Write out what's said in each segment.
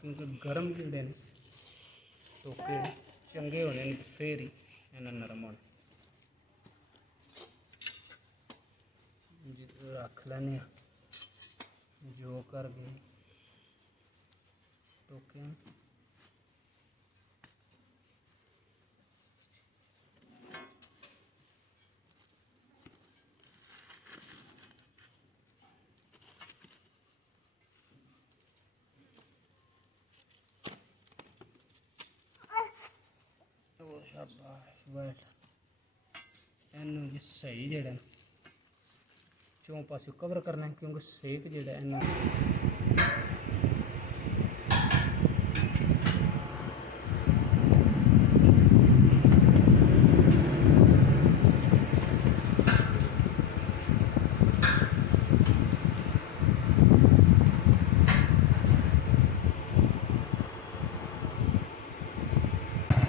क्योंकि गर्म जोड़े ने टोके चंगे होने फिर ही इन्हें नरम होने। रख लेने जो कर गए टोके इनू जी सही जड़ा चौं पासों कवर करना है क्योंकि सेक जड़ा इनू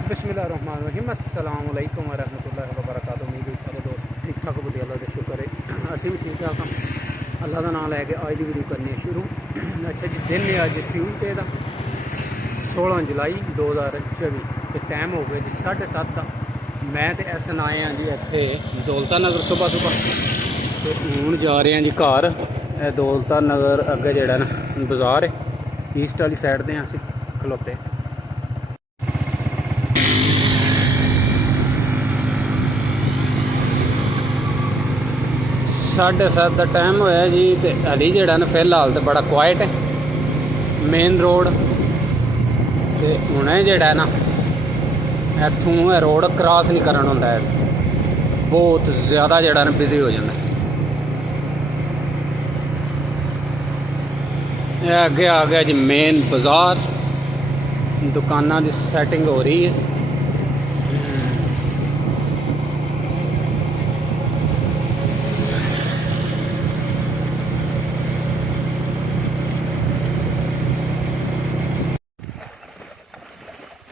बिस्मिल्लाहिर्रहमानिर्रहीम अस्सलाम वालेकुम वरहमतुल्लाहि वबरकातुहू। उम्मीद है सारे दोस्त ठीक ठाक होंगे। अल्लाह का शुक्र है असी भी ठीक ठाक हाँ। अल्लाह का नाम लैके अज की वीडियो करनी शुरू। अच्छा जी, दिन है अज ट्यूसडे का 16 जुलाई 2024 तो टाइम हो गया जी 7:30 का। मैं तो ऐसा आए हैं जी इतने दौलता नगर सुबह सुबह तो हूँ जा रहे हैं जी घर। दौलता नगर अगे जड़ा ना बाजार है ईस्ट वाली साइड से अस खलोते 7:30 का टाइम होया जी। तो हली जड़ा ना फिलहाल तो बड़ा क्वाइट है मेन रोड। तो हुणे जड़ा ना इत्थों रोड क्रॉस नहीं करना होंदा है, बहुत ज़्यादा जड़ा ना बिजी हो जाता है। अगे आ गया जी मेन बाज़ार, दुकानां की सैटिंग हो रही है।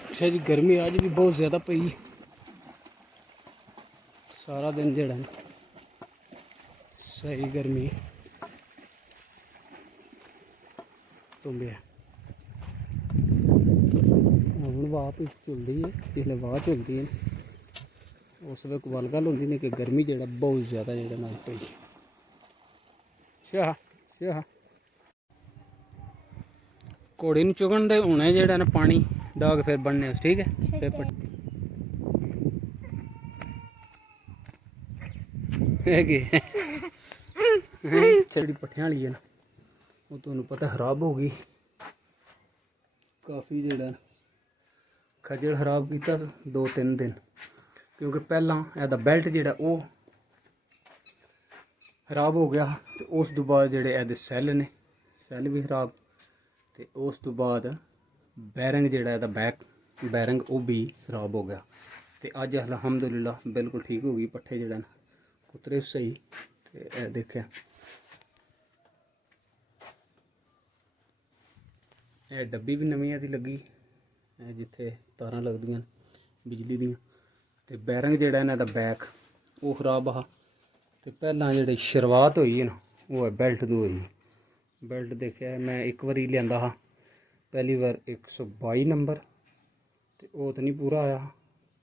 अच्छा जी, गर्मी अज भी बहुत ज़्यादा पई, सारा दिन जड़ा सही गर्मी तुम्बे हूँ वाह चलती है, जिसले वाह चलती है उस वे गल गल होंगी नहीं कि गर्मी जड़ा बहुत ज़्यादा जड़ा ना पई। शाह शाह घोड़ी नूं चुगन दे हुणे जड़ा ना पानी डाग फिर बनने ठीक है। फिर चली पट्ठियां वाली है ना वो तुहानूं पता खराब हो गई, काफ़ी जड़ा खजल खराब किया 2-3 दिन। क्योंकि पहला एदा बेल्ट जड़ा वो खराब हो गया तो उस तो बाद जड़े एदे सैल ने सैल भी खराब तो उस तो बाद बैरिंग जड़ा एदा बैक बैरिंग वो भी खराब हो गया। तो अज अलहमदुलिल्लाह बिल्कुल ठीक हो गई, पट्ठे जड़ा कुतरे सही। तो देखिए यह डब्बी भी नवी दी लगी जिथे तारां लगदियां बिजली दियां। तो बैरिंग जड़ा इन्हां दा बैक वो खराब हा। तो पहला जी शुरुआत हुई है ना वो है बेल्ट तो हुई। बेल्ट देखिए मैं एक बारी लिया हाँ पहली बार 122 नंबर तो वो तो नहीं पूरा आया।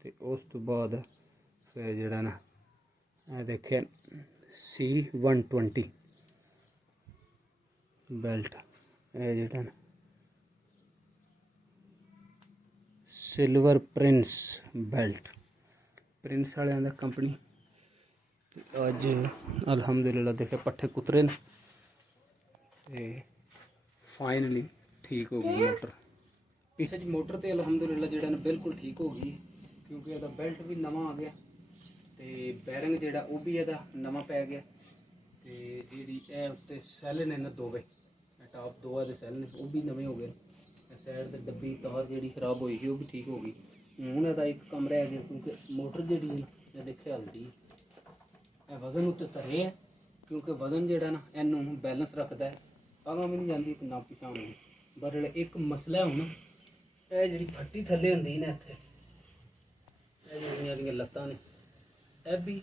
तो उस तो बाद फिर जड़ा ना देखे C120 बेल्ट जड़ा ना सिल्वर प्रिंस बेल्ट प्रिंस वाले दा कंपनी। अज अलहमदुलिल्लाह देखे पट्ठे कुतरे ने फाइनली ठीक हो गई मोटर। पीछे मोटर तो अलहमदुलिल्लाह जड़ा ना बिल्कुल ठीक हो गई क्योंकि यदा बेल्ट भी नवा आ गया तो बैरिंग जड़ा वो भी यदा नवा पै गया। तो जी उत्ते सैल ने ना दोवे टॉप दो दे सैल ने वो भी नवे हो गए। साइड से डब्बी तार जी खराब हुई थी वो भी ठीक हो गई। हूँ यदा एक कम रह गया क्योंकि मोटर जी देखे हल्दी वजन उत्ते तरे है क्योंकि वजन जड़ा ना इनू बैलेंस रखता है आगां भी नहीं जाती तो ना पिछा नहीं। पर एक मसला है हूँ यह जी फट्टी थले होंगी ना इतने लत्तां ने यह भी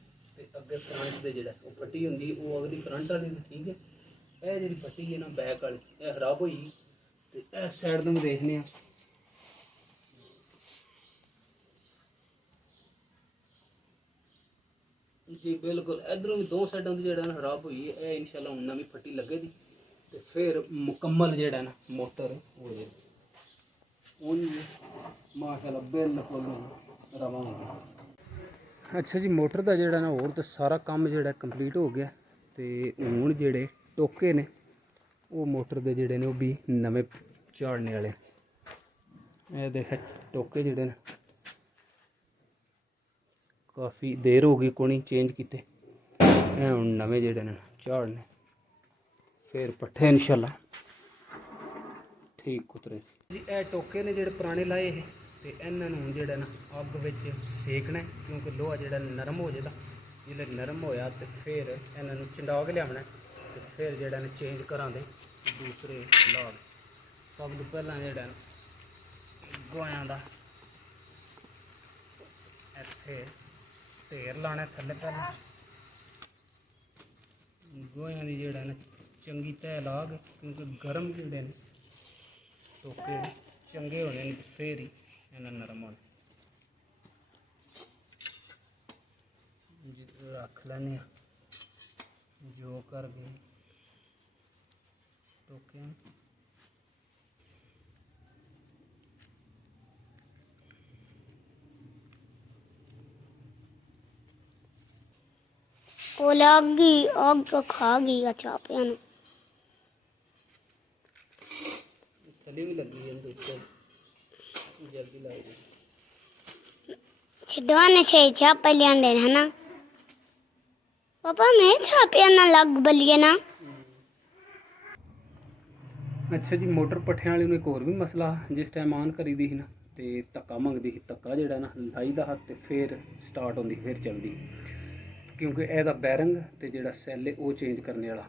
अगे फ्रंट से जो फट्टी होंगी वो अगली फ्रंट वाली तो ठीक है। यह जी फट्टी है ना बैक वाली यह खराब हुई ਤੇ ਇਸ ਸਾਈਡ ਤੋਂ ਵੀ ਦੇਖਦੇ ਆ। जी बिल्कुल इधरों भी 2 साइडों की जो खराब हुई है, यह इंशाल्लाह हूँ नवी फट्टी लगेगी तो फिर मुकम्मल जो ना मोटर हो जाएगी माशाल्लाह बिल्कुल रवा हो गया। अच्छा जी मोटर का जोड़ा ना और तो सारा काम जोड़ा कंप्लीट हो गया तो हूँ जोड़े टोके ने वो मोटर के जोड़े ने वो भी नवे झाड़ने वाले। ये देखे टोके जोड़े ने काफ़ी देर हो गई कोनी चेंज किते हूँ नवे जोड़े ने झाड़ने फिर पट्ठे इंशाल्लाह ठीक उतरे जी। ये टोके ने जोड़े पुराने लाए है तो इन्होंने जोड़ा ना अग विच सेकना है क्योंकि लोहा जोड़ा नरम हो जाता जिसले नरम होया तो फिर इन्होंने चंडा के लिया तो फिर जोड़ा ने चेंज करा दे दूसरे लाग। सब तो पहला जोड़ा गोयां दा इत्थे ढेर लाने थले पहले गोहियां की जोड़ा ना चंगी तह ला के क्योंकि गर्म जोड़े ने टोके चंगे होने फिर ही इन्हें नरम होने रख लैने जो कर गए टोके वो लग गई आग खा गई चापिया थली भी लगी है जल्दी लाएगी छिड़वाने से चापे लिया है ना पापा मैं चापिया ना लग बलिए ना। अच्छा जी मोटर पट्ठियां वाली एक होर भी मसला जिस टाइम ऑन करी दी ना तो धक्का मंगती ही धक्का जोड़ा ना लाई दा तो फिर स्टार्ट होंदी फिर चलती क्योंकि यदा बैरिंग तो जोड़ा सैल है वो चेंज करने वाला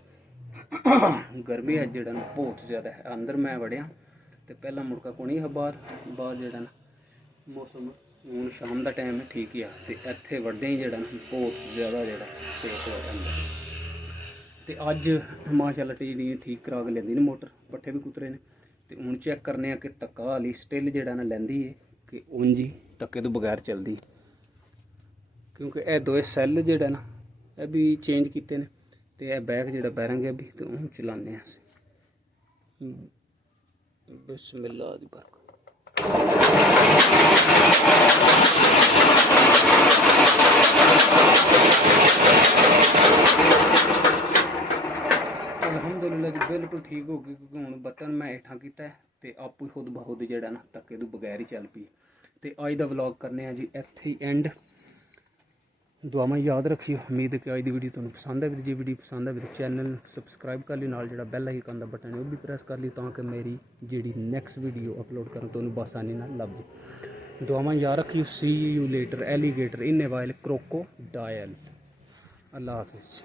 गर्मी है जोड़ा ना बहुत ज़्यादा है। अंदर मैं वड़िया तो पहला मुड़का कोनी हा बाहर जोड़ा ना मौसम हूँ शाम का टाइम है ठीक ही आ तो इत्थे वड़दे ही जोड़ा ना बहुत ज़्यादा जोड़ा सेक हो जाता तो अज माशाल्लाह टी ठीक करा के लेंदी ने मोटर पट्ठे भी कुतरे ने तो हूँ चैक करने कि धक्का वाली स्टिल जोड़ा ना लैंदी है कि उंज ही धक्के तो बगैर चलती क्योंकि यह दो सैल जोड़ा ना यह भी चेंज किए हैं तो यह बैक जोड़ा बैरिंग है भी तो हूँ चलाने बिस्मिल्लाह दी बरकत। अलहमदुलिल्लाह जी बिल्कुल ठीक हो गई क्योंकि हूँ बटन मैं हेठा किया तो आपू खुद बहुत जोड़ा ना धक्के तो बगैर ही चल पई। तो अज का व्लॉग करने जी इत्थे ही एंड। दुआवां याद रखियो। उम्मीद है कि अज की वीडियो तुहानूं पसंद आए। जे वीडियो पसंद आए तो चैनल सबसक्राइब कर ली नाल जोड़ा बैल आइकन का बटन है वह भी प्रेस कर ली ताकि मेरी जी नैक्सट वीडियो अपलोड करूँ तो बसानी ना लभ जाए। दुआवां याद रखियो। See you later alligator in while crocodile. अल्लाह हाफिज़।